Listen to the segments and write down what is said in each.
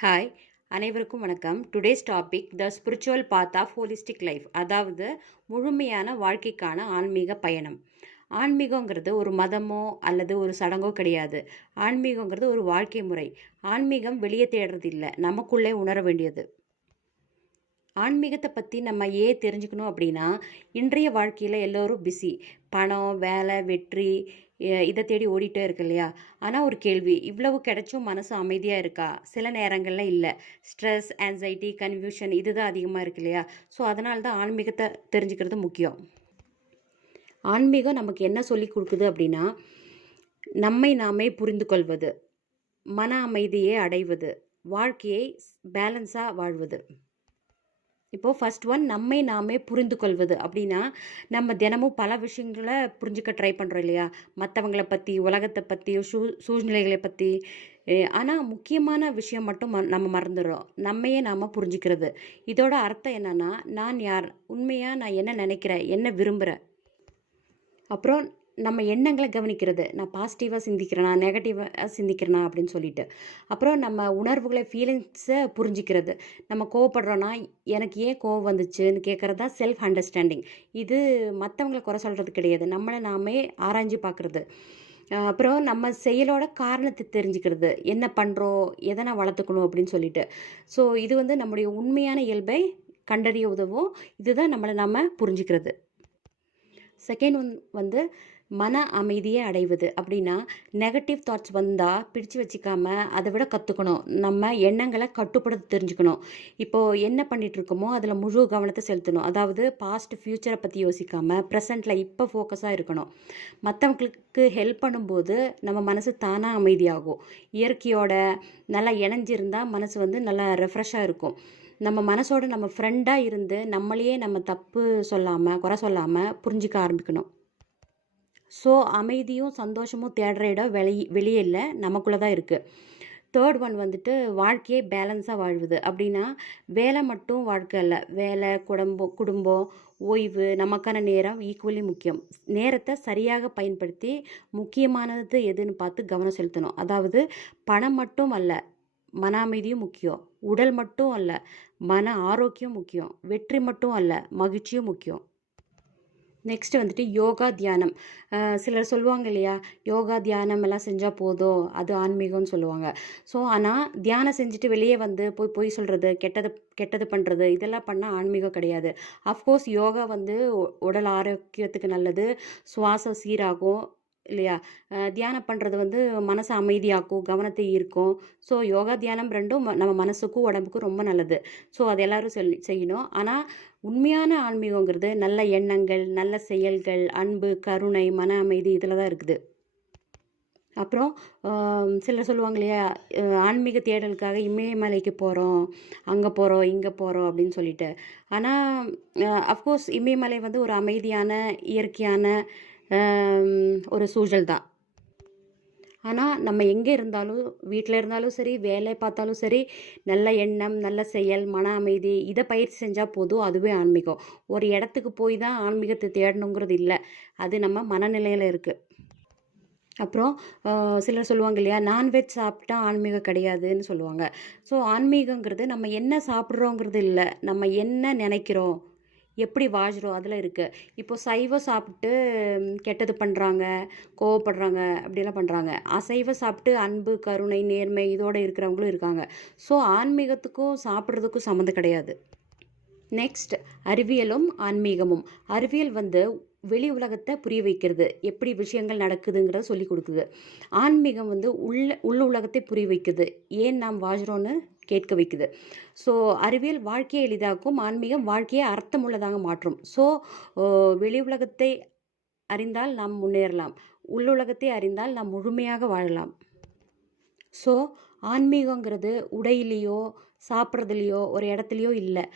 Hi, அனைவருக்கும் வணக்கம். Today's topic the spiritual path of holistic life. அதாவது முழுமையான வாழ்க்கைக்கான ஆன்மீக பயணம். ஆன்மீகங்கிறது ஒரு மதமோ அல்லது ஒரு சடங்கோ கிடையாது. ஆன்மீகங்கிறது ஒரு வாழ்க்கை முறை. ஆன்மீகம் வெளியே தேடுறது இல்லை, நமக்குள்ளே உணர வேண்டியது. ஆன்மீகத்தை பற்றி நம்ம ஏன் தெரிஞ்சுக்கணும் அப்படின்னா, இன்றைய வாழ்க்கையில் எல்லோரும் பிஸி. பணம், வேலை, வெற்றி இதை தேடி ஓடிட்டே இருக்கு இல்லையா? ஆனால் ஒரு கேள்வி, இவ்வளவு கிடைச்சும் மனசு அமைதியாக இருக்கா? சில நேரங்களில் இல்லை. ஸ்ட்ரெஸ், ஆன்சைட்டி, கன்ஃபியூஷன் இதுதான் அதிகமாக இருக்கு இல்லையா? ஸோ அதனால தான் ஆன்மீகத்தை தெரிஞ்சுக்கிறது முக்கியம். ஆன்மீகம் நமக்கு என்ன சொல்லி கொடுக்குது அப்படின்னா, நம்மை நாமே புரிந்து கொள்வது, மன அமைதியை அடைவது, வாழ்க்கையை பேலன்ஸாக வாழ்வது. இப்போது ஃபர்ஸ்ட் ஒன், நம்மை நாமே புரிந்து கொள்வது அப்படின்னா, நம்ம தினமும் பல விஷயங்களை புரிஞ்சுக்க ட்ரை பண்ணுறோம் இல்லையா? மற்றவங்கள பற்றி, உலகத்தை பற்றி, சூழ்நிலைகளை பற்றி. ஆனால் முக்கியமான விஷயம் மட்டும் நம்ம மறந்துடுறோம். நம்மையே நாம் புரிஞ்சுக்கிறது. இதோட அர்த்தம் என்னென்னா, நான் யார், உண்மையாக நான் என்ன நினைக்கிறேன், என்ன விரும்புகிறேன். அப்புறம் நம்ம எண்ணங்களை கவனிக்கிறது. நான் பாசிட்டிவாக சிந்திக்கிறேனா, நெகட்டிவாக சிந்திக்கிறேனா அப்படின்னு சொல்லிட்டு. அப்புறம் நம்ம உணர்வுகளை, ஃபீலிங்ஸை புரிஞ்சிக்கிறது. நம்ம கோவப்படுறோன்னா, எனக்கு ஏன் கோவம் வந்துச்சுன்னு கேட்குறது தான் செல்ஃப் அண்டர்ஸ்டாண்டிங். இது மற்றவங்கள குறை சொல்கிறது கிடையாது, நம்மளை நாமே ஆராய்ஞ்சு பார்க்குறது. அப்புறம் நம்ம செயலோட காரணத்தை தெரிஞ்சுக்கிறது. என்ன பண்ணுறோம், எதை நான் வளர்த்துக்கணும் அப்படின்னு சொல்லிட்டு. ஸோ இது வந்து நம்முடைய உண்மையான இயல்பை கண்டறிய உதவும். இதுதான் நம்மளை நம்ம புரிஞ்சுக்கிறது. செகண்ட் ஒன் வந்து மன அமைதியை அடைவது அப்படின்னா, நெகட்டிவ் தாட்ஸ் வந்தால் பிடிச்சு வச்சுக்காம அதை விட கற்றுக்கணும். நம்ம எண்ணங்களை கட்டுப்படுத்த தெரிஞ்சுக்கணும். இப்போது என்ன பண்ணிகிட்ருக்கோமோ அதில் முழு கவனத்தை செலுத்தணும். அதாவது பாஸ்ட் ஃப்யூச்சரை பற்றி யோசிக்காமல் ப்ரெசண்ட்டில் இப்போ ஃபோக்கஸாக இருக்கணும். மற்றவங்களுக்கு ஹெல்ப் பண்ணும்போது நம்ம மனசு தானாக அமைதியாகும். இயற்கையோட நல்லா இணைஞ்சிருந்தால் மனசு வந்து நல்லா ரெஃப்ரெஷ்ஷாக இருக்கும். நம்ம மனசோட நம்ம ஃப்ரெண்டாக இருந்து நம்மளையே நம்ம தப்பு சொல்லாமல், குறை சொல்லாமல் புரிஞ்சிக்க ஆரம்பிக்கணும். ஸோ அமைதியும் சந்தோஷமும் தேடுற இடம் வெளியே இல்லை, நமக்குள்ளே தான் இருக்குது. தேர்ட் ஒன் வந்துட்டு வாழ்க்கையை பேலன்ஸாக வாழ்வது அப்படின்னா, வேலை மட்டும் வாழ்க்கை இல்லை. வேலை, குடும்பம், ஓய்வு, நமக்கான நேரம் ஈக்குவலி முக்கியம். நேரத்தை சரியாக பயன்படுத்தி முக்கியமானது எதுன்னு பார்த்து கவனம் செலுத்தணும். அதாவது பணம் மட்டும் அல்ல, மன அமைதியும் முக்கியம். உடல் மட்டும் அல்ல, மன ஆரோக்கியம் முக்கியம். வெற்றி மட்டும் அல்ல, மகிழ்ச்சியும் முக்கியம். நெக்ஸ்ட்டு வந்துட்டு யோகா, தியானம். சிலர் சொல்லுவாங்க இல்லையா, யோகா, தியானம் எல்லாம் செஞ்சால் போதும், அது ஆன்மீகம்னு சொல்லுவாங்க. ஸோ ஆனால் தியானம் செஞ்சுட்டு வெளியே வந்து பொய் சொல்கிறது, கெட்டது பண்ணுறது, இதெல்லாம் பண்ணால் ஆன்மீகம் கிடையாது. அஃப்கோர்ஸ் யோகா வந்து உடல் ஆரோக்கியத்துக்கு நல்லது, சுவாசம் சீராகும் இல்லையா? தியானம் பண்ணுறது வந்து மனசை அமைதியாக்கும், கவனத்தை ஈர்க்கும். ஸோ யோகா, தியானம் ரெண்டும் நம்ம மனசுக்கும் உடம்புக்கும் ரொம்ப நல்லது. ஸோ அது எல்லோரும் செய்யணும். ஆனால் உண்மையான ஆன்மீகங்கிறது நல்ல எண்ணங்கள், நல்ல செயல்கள், அன்பு, கருணை, மன அமைதி இதில் தான் இருக்குது. அப்புறம் சிலர் சொல்லுவாங்க இல்லையா, ஆன்மீக தேடலுக்காக இமயமலைக்கு போகிறோம், அங்கே போகிறோம், இங்கே போகிறோம் அப்படின்னு சொல்லிட்டு. ஆனால் அஃப்கோர்ஸ் இமயமலை வந்து ஒரு அமைதியான, இயற்கையான ஒரு சூழல் தான். ஆனால் நம்ம எங்கே இருந்தாலும், வீட்டில் இருந்தாலும் சரி, வேலை பார்த்தாலும் சரி, நல்ல எண்ணம், நல்ல செயல், மன அமைதி இதை பயிற்சி செஞ்சால் போதும், அதுவே ஆன்மீகம். ஒரு இடத்துக்கு போய் தான் ஆன்மீகத்தை தேடணுங்கிறது இல்லை, அது நம்ம மனநிலையில் இருக்குது. அப்புறம் சிலர் சொல்லுவாங்க இல்லையா, நான்வெஜ் சாப்பிட்டா ஆன்மீகம் கிடையாதுன்னு சொல்லுவாங்க. ஸோ ஆன்மீகங்கிறது நம்ம என்ன சாப்பிட்றோங்கிறது இல்லை, நம்ம என்ன நினைக்கிறோம், எப்படி வாழ்கிறோம் அதில் இருக்குது. இப்போது சைவம் சாப்பிட்டு கெட்டது பண்ணுறாங்க, கோவப்படுறாங்க, அப்படியெல்லாம் பண்ணுறாங்க. அசைவம் சாப்பிட்டு அன்பு, கருணை, நேர்மை இதோடு இருக்கிறவங்களும் இருக்காங்க. ஸோ ஆன்மீகத்துக்கும் சாப்பிட்றதுக்கும் சம்மந்தம் கிடையாது. நெக்ஸ்ட், அறிவியலும் ஆன்மீகமும். அறிவியல் வந்து வெளி உலகத்தை புரிய வைக்கிறது, எப்படி விஷயங்கள் நடக்குதுங்கிறத சொல்லி கொடுக்குது. ஆன்மீகம் வந்து உள்ள உலகத்தை புரிய வைக்குது, ஏன் நாம் வாழ்கிறோன்னு கேட்க வைக்குது. ஸோ அறிவியல் வாழ்க்கையை எளிதாக்கும், ஆன்மீகம் வாழ்க்கையை அர்த்தமுள்ளதாக மாற்றும். ஸோ வெளி உலகத்தை அறிந்தால் நாம் முன்னேறலாம், உள்ளுலகத்தை அறிந்தால் நாம் முழுமையாக வாழலாம். ஸோ ஆன்மீகங்கிறது உடையிலையோ, சாப்பிட்றதுலையோ, ஒரு இடத்துலையோ இல்லை,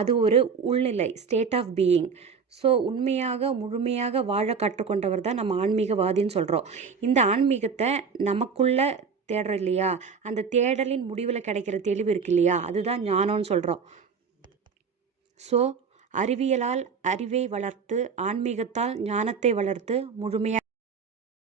அது ஒரு உள்நிலை, ஸ்டேட் ஆஃப் பீயிங். ஸோ உண்மையாக முழுமையாக வாழ கற்றுக்கொண்டவர் தான் நம்ம ஆன்மீகவாதின்னு சொல்கிறோம். இந்த ஆன்மீகத்தை நமக்குள்ளே தேடுறோம் இல்லையா, அந்த தேடலின் முடிவில் கிடைக்கிற தெளிவு இருக்கு இல்லையா, அதுதான் ஞானம்னு சொல்கிறோம். ஸோ அறிவியலால் அறிவை வளர்த்து, ஆன்மீகத்தால் ஞானத்தை வளர்த்து முழுமையாக